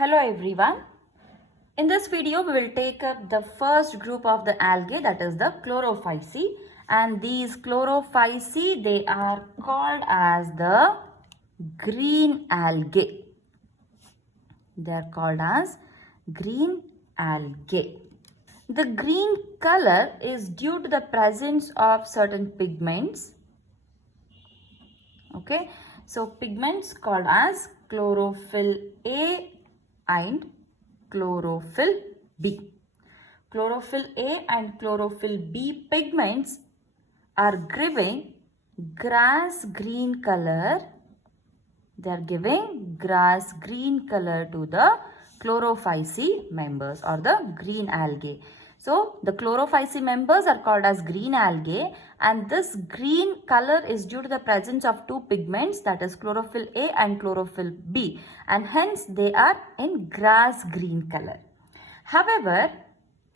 Hello everyone. In this video we will take up the first group of the algae, that is the chlorophyceae, and these chlorophyceae, they are called as the green algae. They are called as green algae. The green color is due to the presence of certain pigments. Okay, so pigments called as chlorophyll A and chlorophyll B. Chlorophyll A and chlorophyll B pigments are giving grass green color. They are giving grass green color to the chlorophyceae members or the green algae. So the chlorophyceae members are called as green algae, and this green color is due to the presence of two pigments, that is chlorophyll A and chlorophyll B, and hence they are in grass green color. However,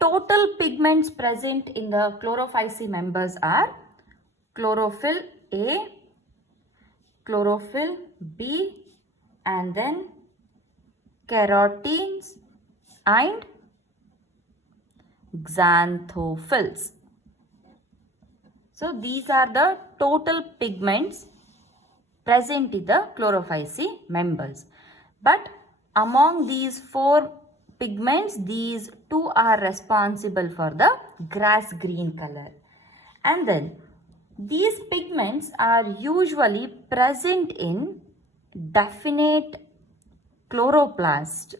total pigments present in the chlorophyceae members are chlorophyll A, chlorophyll B, and then carotenes and xanthophylls. So these are the total pigments present in the chlorophyceae members. But among these four pigments, these two are responsible for the grass green color. And then these pigments are usually present in definite chloroplast.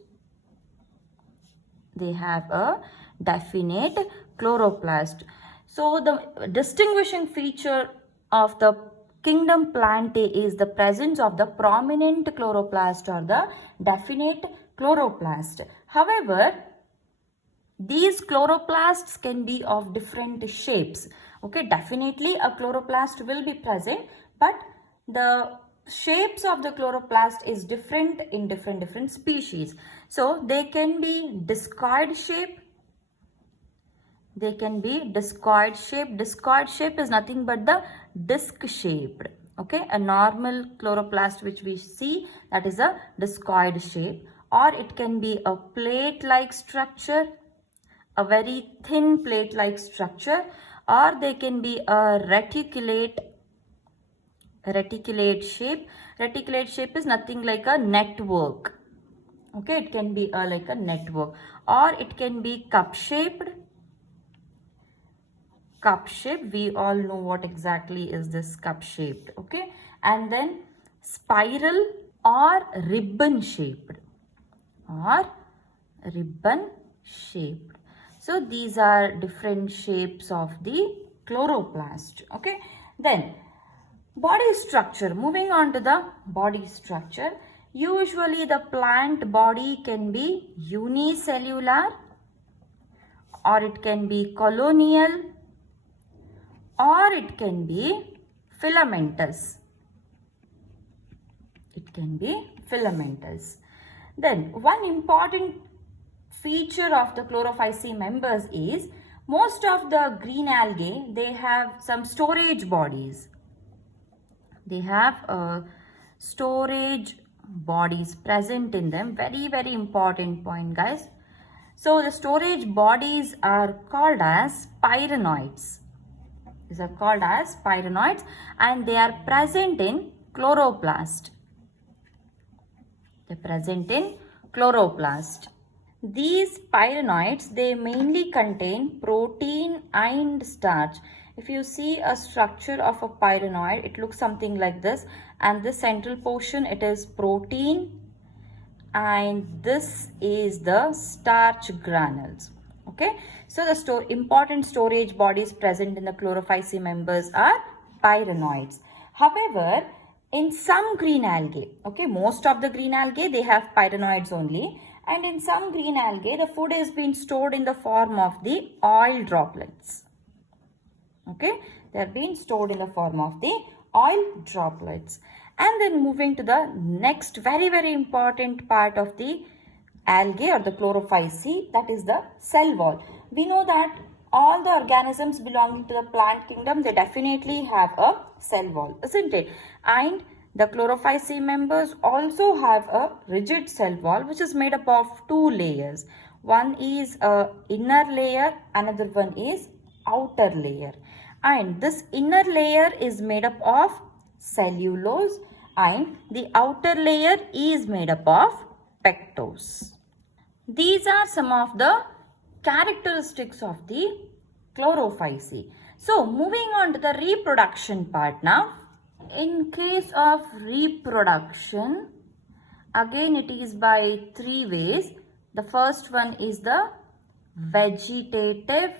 They have a definite chloroplast. So the distinguishing feature of the kingdom Plantae is the presence of the prominent chloroplast or the definite chloroplast. However, these chloroplasts can be of different shapes. Okay, definitely a chloroplast will be present, but the shapes of the chloroplast is different in different species. So they can be discoid shape. They can be discoid shape. Discoid shape is nothing but the disc shaped. Okay, a normal chloroplast which we see, that is a discoid shape, or it can be a plate-like structure, a very thin plate-like structure, or they can be a reticulate shape. Reticulate shape is nothing like a network. Okay, it can be like a network, or it can be cup-shaped. Cup-shaped, we all know what exactly is this cup-shaped. Okay, and then spiral or ribbon-shaped. So these are different shapes of the chloroplast. Okay, then body structure. Moving on to the body structure. Usually the plant body can be unicellular, or it can be colonial, or it can be filamentous. It can be filamentous. Then one important feature of the chlorophyceae members is most of the green algae, they have some storage bodies. They have storage bodies present in them. Very important point, guys. So the storage bodies are called as pyrenoids. These are called as pyrenoids, and they are present in chloroplast. They are present in chloroplast. These pyrenoids, they mainly contain protein and starch. If you see a structure of a pyrenoid, it looks something like this, and this central portion, it is protein, and this is the starch granules. Okay, so the important storage bodies present in the chlorophyceae members are pyrenoids. However, in some green algae, okay, most of the green algae, they have pyrenoids only, and in some green algae, the food is being stored in the form of the oil droplets. Okay, they are being stored in the form of the oil droplets. And then moving to the next very important part of the algae or the chlorophyceae, that is the cell wall. We know that all the organisms belonging to the plant kingdom, they definitely have a cell wall, isn't it? And The chlorophyceae members also have a rigid cell wall which is made up of two layers. One is a inner layer, another one is outer layer. And this inner layer is made up of cellulose and the outer layer is made up of pectose. These are some of the characteristics of the chlorophyceae. So moving on to the reproduction part now. In case of reproduction, again it is by three ways. The first one is the vegetative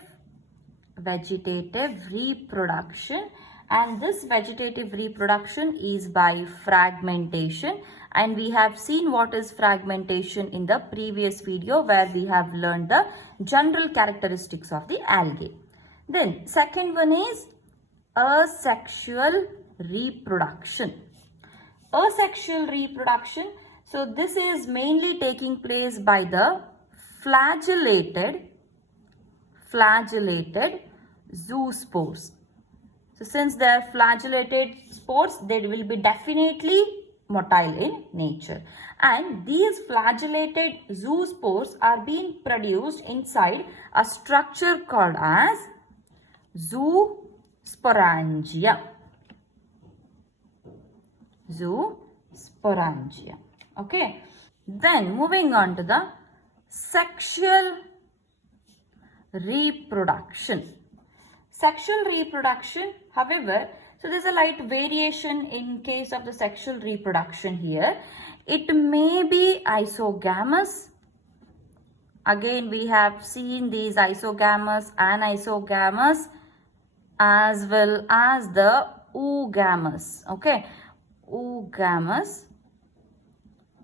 reproduction, and this vegetative reproduction is by fragmentation, and we have seen what is fragmentation in the previous video where we have learned the general characteristics of the algae. Then second one is asexual reproduction. Asexual reproduction, so this is mainly taking place by the flagellated zoospores. So since they are flagellated spores, they will be definitely motile in nature, and these flagellated zoospores are being produced inside a structure called as zoosporangia. Okay, then moving on to the sexual reproduction. Sexual reproduction, however, so there's a light variation in case of the sexual reproduction here. It may be isogamous. Again, we have seen these isogamous, anisogamous, as well as the oogamous. Okay, oogamous.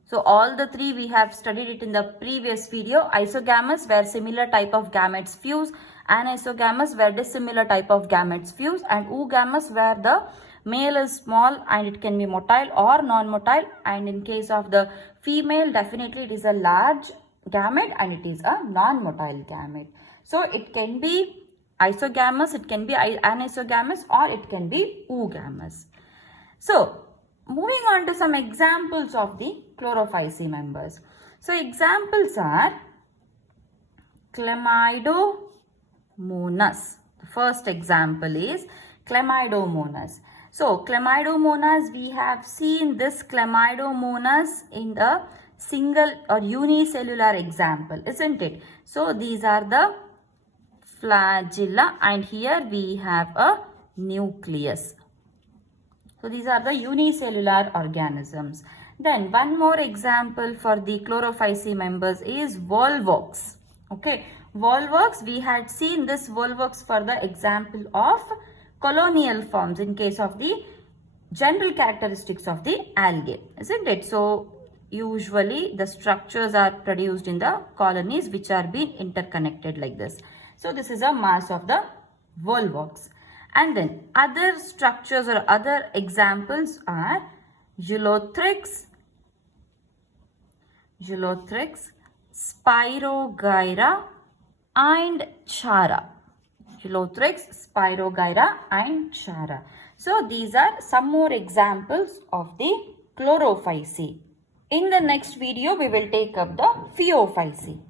So all the three we have studied it in the previous video. Isogamous, where similar type of gametes fuse, anisogamous, where dissimilar type of gametes fuse, and oogamous, where the male is small and it can be motile or non-motile, and in case of the female, definitely it is a large gamete and it is a non-motile gamete. So it can be isogamous, it can be anisogamous, or it can be oogamous. So moving on to some examples of the chlorophyceae members. So examples are Chlamydomonas. The first example is Chlamydomonas. So Chlamydomonas, we have seen this Chlamydomonas in the single or unicellular example, isn't it? So these are the flagella, and here we have a nucleus. So these are the unicellular organisms. Then one more example for the chlorophyceae members is volvox. Okay, volvox, we had seen this volvox for the example of colonial forms in case of the general characteristics of the algae, isn't it? So usually the structures are produced in the colonies which are being interconnected like this. So this is a mass of the volvox. And then other structures or other examples are Ulothrix, Spirogyra and Chara. Ulothrix, Spirogyra and Chara. So these are some more examples of the chlorophyceae. In the next video, we will take up the Phaeophyceae.